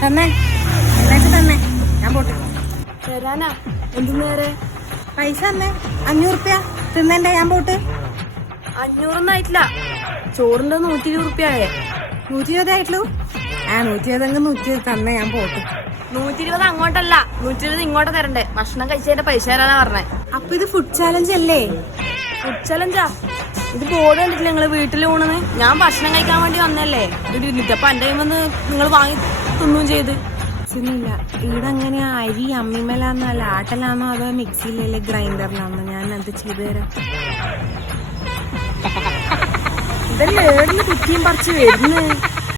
തന്നെ തന്നെ ഞാൻ പോട്ടെ തരാനാ എന്ത് നേരെ പൈസ തന്നെ 500 റുപ്യ തിന്നണ്ടേ ഞാൻ പോട്ട് 500 ആയിട്ടില്ല ചോറിന്റെ 120 ആയേ 120 ആയിട്ടുള്ളൂ 120 120 തന്നെ ഞാൻ പോട്ട് 120 അങ്ങോട്ടല്ല 120 ഇങ്ങോട്ട് തരണ്ടേ ഭക്ഷണം കഴിച്ചതിന്റെ പൈസ തരാനാ പറഞ്ഞേ അപ്പൊ ഇത് ഫുഡ് ചാലഞ്ച് അല്ലേ ഫുഡ് ചലഞ്ചാ ഇത് ബോർഡ് കണ്ടിട്ടില്ല നിങ്ങള് വീട്ടിൽ ഊണെന്ന് ഞാൻ ഭക്ഷണം കഴിക്കാൻ വേണ്ടി വന്നല്ലേ ഇത് ഇരുന്നിട്ട് അപ്പൊ എന്റെ കയ്യിൽ നിങ്ങൾ വാങ്ങി തിന്നും ചെയ്ത് ഇല്ല ഇവിടെ അങ്ങനെ അരി അമ്മിമേലാന്നോ അല്ല ആട്ടലാന്നോ അതോ മിക്സിയിലല്ലേ ഗ്രൈൻഡറിലാന്നോ ഞാൻ അത് ചെയ്തു തരാം ഇതല്ലേ ഏടിന് കുറ്റിയും പറിച്ച് വരുന്നേ